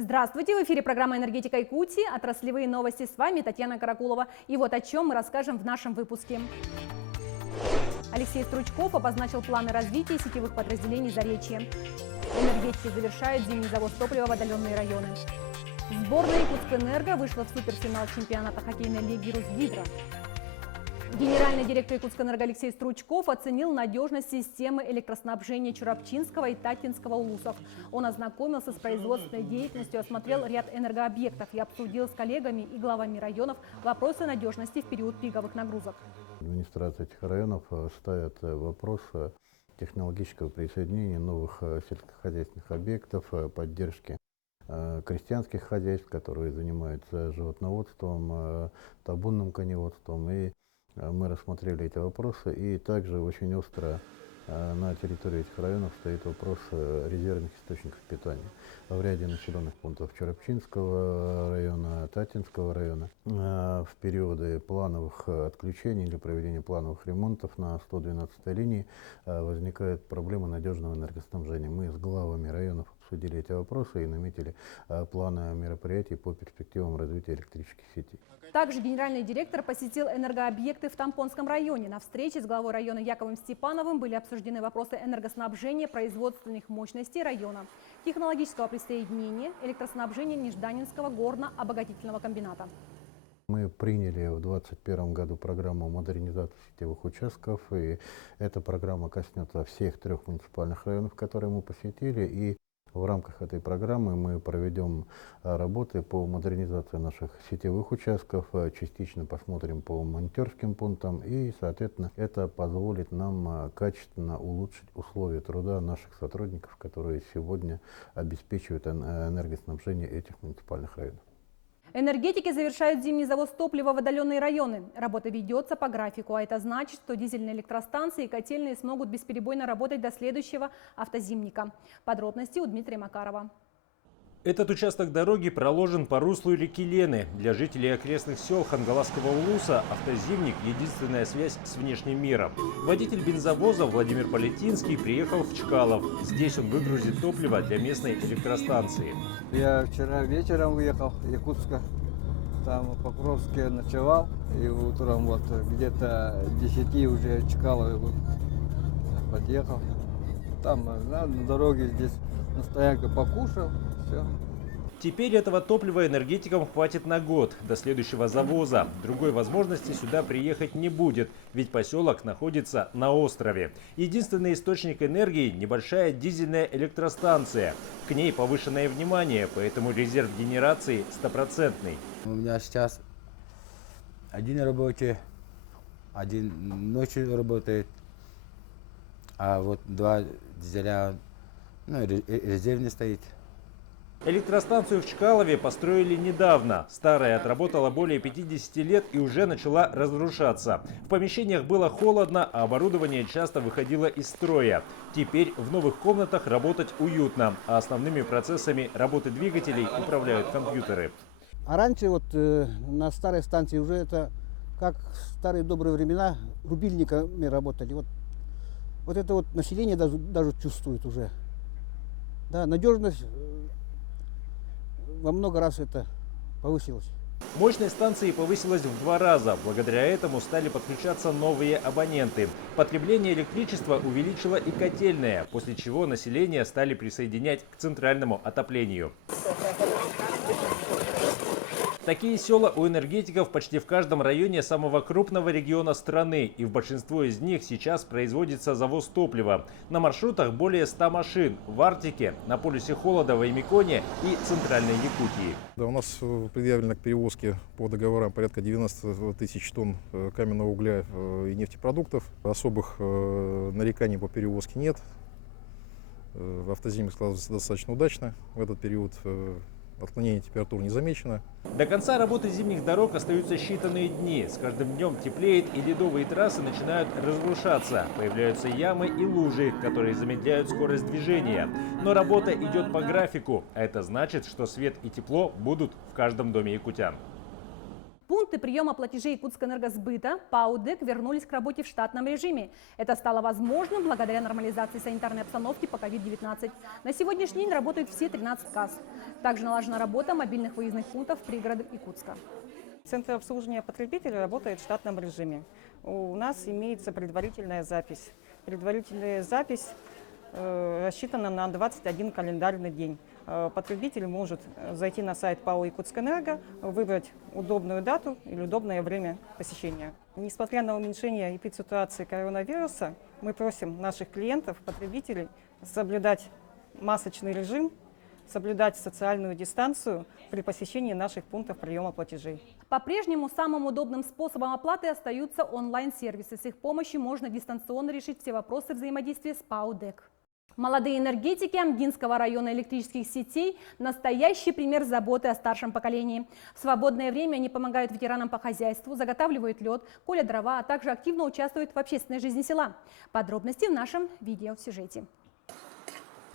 Здравствуйте! В эфире программа «Энергетика Якутии». Отраслевые новости. С вами Татьяна Каракулова. И вот о чем мы расскажем в нашем выпуске. Алексей Стручков обозначил планы развития сетевых подразделений Заречья. Энергетики завершают зимний завоз топлива в отдаленные районы. Сборная Якутскэнерго вышла в суперфинал чемпионата хоккейной лиги «Русгидро». Генеральный директор Якутскэнерго Алексей Стручков оценил надежность системы электроснабжения Чурапчинского и Татинского улусов. Он ознакомился с производственной деятельностью, осмотрел ряд энергообъектов и обсудил с коллегами и главами районов вопросы надежности в период пиковых нагрузок. Администрация этих районов ставит вопрос технологического присоединения новых сельскохозяйственных объектов, поддержки крестьянских хозяйств, которые занимаются животноводством, табунным коневодством. И мы рассмотрели эти вопросы, и также очень остро на территории этих районов стоит вопрос резервных источников питания. В ряде населенных пунктов Чурапчинского района, Татинского района в периоды плановых отключений или проведения плановых ремонтов на 112-й линии возникает проблема надежного энергоснабжения. Мы с главами районов обсудили эти вопросы и наметили планы мероприятий по перспективам развития электрических сетей. Также генеральный директор посетил энергообъекты в Тампонском районе. На встрече с главой района Яковом Степановым были обсуждены вопросы энергоснабжения производственных мощностей района, технологического присоединения, электроснабжения Нежданинского горно-обогатительного комбината. Мы приняли в 2021 году программу модернизации сетевых участков, и эта программа коснется всех 3 муниципальных районов, которые мы посетили. И в рамках этой программы мы проведем работы по модернизации наших сетевых участков, частично посмотрим по монтерским пунктам, и, соответственно, это позволит нам качественно улучшить условия труда наших сотрудников, которые сегодня обеспечивают энергоснабжение этих муниципальных районов. Энергетики завершают зимний завоз топлива в отдаленные районы. Работа ведется по графику, а это значит, что дизельные электростанции и котельные смогут бесперебойно работать до следующего автозимника. Подробности у Дмитрия Макарова. Этот участок дороги проложен по руслу реки Лены. Для жителей окрестных сел Хангаласского улуса автозимник – единственная связь с внешним миром. Водитель бензовоза Владимир Политинский приехал в Чкалов. Здесь он выгрузит топливо для местной электростанции. Я вчера вечером выехал в Якутск, там в Покровске ночевал, и утром вот где-то 10 уже Чкалов подъехал. Там на дороге здесь на стоянке покушал, все. Теперь этого топлива энергетикам хватит на год, до следующего завоза. Другой возможности сюда приехать не будет, ведь поселок находится на острове. Единственный источник энергии – небольшая дизельная электростанция. К ней повышенное внимание, поэтому резерв генерации стопроцентный. У меня сейчас один рабочий, один ночью работает, а вот 2 дизеля резервный стоит. Электростанцию в Чкалове построили недавно. Старая отработала более 50 лет и уже начала разрушаться. В помещениях было холодно, а оборудование часто выходило из строя. Теперь в новых комнатах работать уютно, а основными процессами работы двигателей управляют компьютеры. А раньше вот на старой станции уже это как в старые добрые времена рубильниками работали. Вот это вот население даже чувствует уже. Да, надежность во много раз это повысилась. Мощность станции повысилась в 2 раза. Благодаря этому стали подключаться новые абоненты. Потребление электричества увеличило и котельная, после чего население стали присоединять к центральному отоплению. Такие села у энергетиков почти в каждом районе самого крупного региона страны, и в большинство из них сейчас производится завоз топлива. На маршрутах более 100 машин в Арктике, на полюсе холода в Аймиконе и центральной Якутии. Да, у нас предъявлено к перевозке по договорам порядка 90 тысяч тонн каменного угля и нефтепродуктов. Особых нареканий по перевозке нет. Автозимник складывается достаточно удачно. В этот период отклонение температур не замечено. До конца работы зимних дорог остаются считанные дни. С каждым днем теплеет, и ледовые трассы начинают разрушаться. Появляются ямы и лужи, которые замедляют скорость движения. Но работа идет по графику, а это значит, что свет и тепло будут в каждом доме якутян. Пункты приема платежей Якутскэнергосбыта ПАО ДЭК вернулись к работе в штатном режиме. Это стало возможным благодаря нормализации санитарной обстановки по COVID-19. На сегодняшний день работают все 13 касс. Также налажена работа мобильных выездных пунктов в пригородах Якутска. Центр обслуживания потребителей работает в штатном режиме. У нас имеется предварительная запись. Предварительная запись рассчитана на 21 календарный день. Потребитель может зайти на сайт ПАО «Якутскэнерго», выбрать удобную дату или удобное время посещения. Несмотря на уменьшение эпидситуации коронавируса, мы просим наших клиентов, потребителей соблюдать масочный режим, соблюдать социальную дистанцию при посещении наших пунктов приема платежей. По-прежнему самым удобным способом оплаты остаются онлайн-сервисы. С их помощью можно дистанционно решить все вопросы взаимодействия с ПАО ДЭК. Молодые энергетики Амгинского района электрических сетей – настоящий пример заботы о старшем поколении. В свободное время они помогают ветеранам по хозяйству, заготавливают лед, колят дрова, а также активно участвуют в общественной жизни села. Подробности в нашем видеосюжете.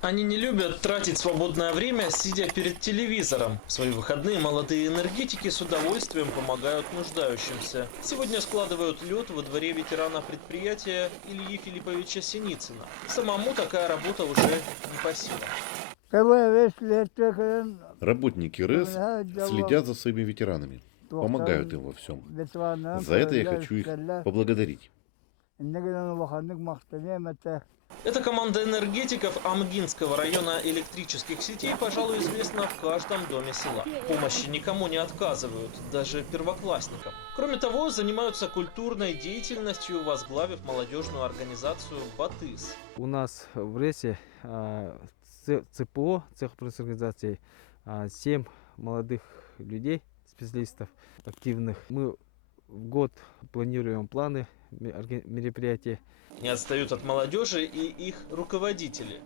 Они не любят тратить свободное время, сидя перед телевизором. В свои выходные молодые энергетики с удовольствием помогают нуждающимся. Сегодня складывают лед во дворе ветерана предприятия Ильи Филипповича Синицына. Самому такая работа уже не по силам. Работники РЭС следят за своими ветеранами, помогают им во всем. За это я хочу их поблагодарить. Эта команда энергетиков Амгинского района электрических сетей, пожалуй, известна в каждом доме села. Помощи никому не отказывают, даже первоклассникам. Кроме того, занимаются культурной деятельностью, возглавив молодежную организацию «Батыс». У нас в РЭСе ЦПО, цех организации, 7 молодых людей, специалистов активных. Мы в год планируем планы мероприятия. Не отстают от молодежи и их руководители.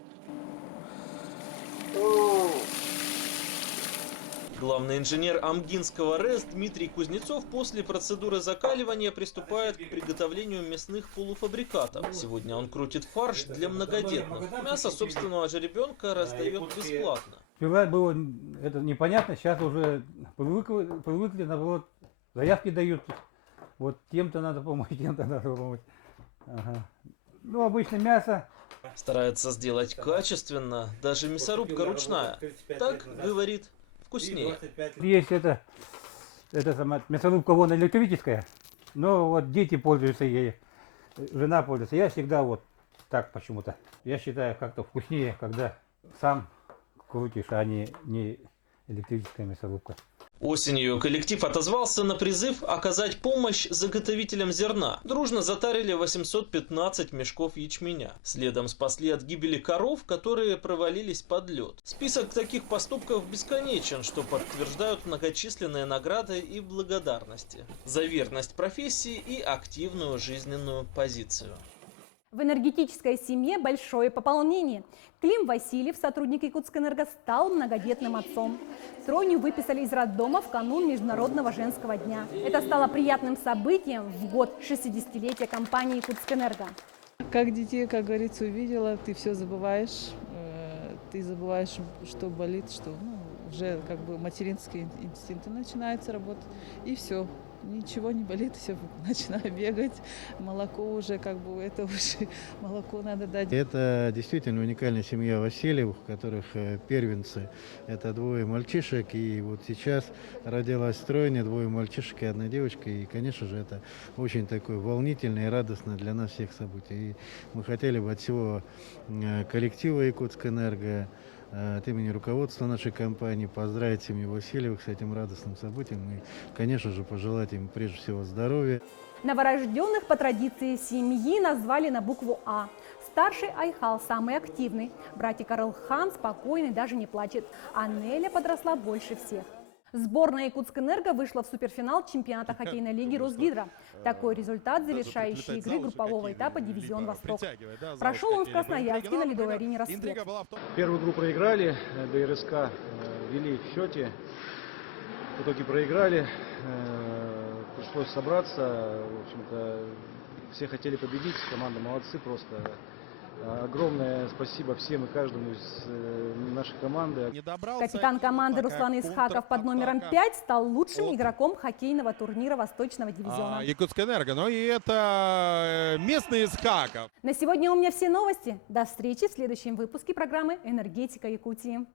Главный инженер Амгинского РЭС Дмитрий Кузнецов после процедуры закаливания приступает к приготовлению мясных полуфабрикатов. Сегодня он крутит фарш для многодетных. Мясо собственного жеребенка раздает бесплатно. Сперва было это непонятно, сейчас уже привыкли, наоборот, заявки дают. Вот тем-то надо помочь, тем-то надо помочь. Ага. Ну, обычно мясо. Старается сделать качественно, даже мясорубка ручная. Так, говорит, вкуснее. Есть это сама мясорубка вон электрическая, но вот дети пользуются ею, жена пользуется. Я всегда вот так почему-то. Я считаю, как-то вкуснее, когда сам крутишь, а не электрическая мясорубка. Осенью коллектив отозвался на призыв оказать помощь заготовителям зерна. Дружно затарили 815 мешков ячменя. Следом спасли от гибели коров, которые провалились под лед. Список таких поступков бесконечен, что подтверждают многочисленные награды и благодарности за верность профессии и активную жизненную позицию. В энергетической семье большое пополнение. Клим Васильев, сотрудник Якутскэнерго, стал многодетным отцом. Тройню выписали из роддома в канун Международного женского дня. Это стало приятным событием в год 60-летия компании Якутскэнерго. Как детей, как говорится, увидела, ты все забываешь. Ты забываешь, что болит, что уже как бы материнские инстинкты начинаются работать. И все. Ничего не болит, все, начинаю бегать. Молоко уже, как бы, это уже молоко надо дать. Это действительно уникальная семья Васильевых, у которых первенцы. Это двое мальчишек, и вот сейчас родилась тройня, двое мальчишек и одна девочка. И, конечно же, это очень такое волнительное и радостное для нас всех событие. И мы хотели бы от всего коллектива Якутскэнерго, от имени руководства нашей компании поздравить семью Васильевых с этим радостным событием и, конечно же, пожелать им прежде всего здоровья. Новорожденных по традиции семьи назвали на букву А. Старший Айхал самый активный. Братик Арылхан спокойный, даже не плачет. А Неля подросла больше всех. Сборная Якутскэнерго вышла в суперфинал чемпионата хоккейной лиги Росгидро. Такой результат завершающей игры группового этапа «Дивизион Восток». Прошел он в Красноярске на ледовой арене «Рассвет». Первую игру проиграли, ДРСК вели в счете. В итоге проиграли, пришлось собраться. В общем-то, все хотели победить, команда молодцы просто. Огромное спасибо всем и каждому из нашей команды. Капитан команды Руслан Исхаков под номером 5 стал лучшим игроком хоккейного турнира Восточного дивизиона. Якутская энерго, ну и это местный Исхаков. На сегодня у меня все новости. До встречи в следующем выпуске программы «Энергетика Якутии».